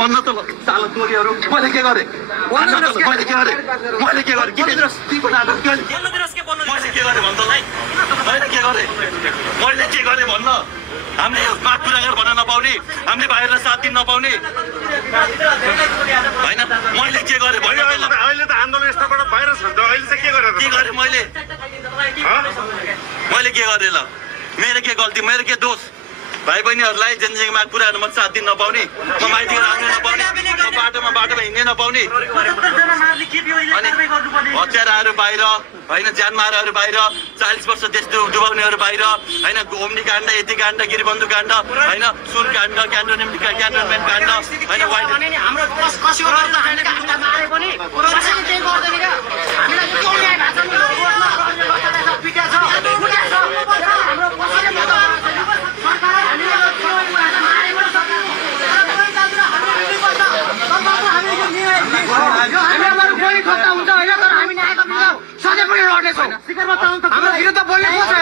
भन्न त साला तोरीहरू मैले के गरेँ मैले के गरेँ मैले के गरेँ मैले के गरेँ भन्न मैले के गरेँ मैले के गरेँ भन्न हामीले यो माग पुरा गरेर भन्न नपाउने हामीले बाहिरलाई साथ दिन नपाउने होइन मैले के गरेँ भन्नु अहिले त आन्दोलन यस्तोबाट बाहिर छ त अहिले चाहिँ के गरेँ मैले के गरेँ ल मेरो के गल्ती मेरो के दोष भाइ बहिनीहरूलाई जनजीको माग पुरा गर्न साथ दिन नपाउने म माइतीको आउन नपाउने म बाटोमा हिँड्न नपाउने अनि हत्याराहरू बाहिर होइन ज्यानमाराहरू बाहिर 40 वर्ष देश डुबाउनेहरू बाहिर होइन ओम्नी काण्ड यति काण्ड गिरिबन्धु काण्ड होइन सुन काण्ड क्यान्टोनमेन्ट काण्ड होइन सधैँ पनि लड्नेछौँ। हाम्रो विरुद्ध बोल्ने को छ?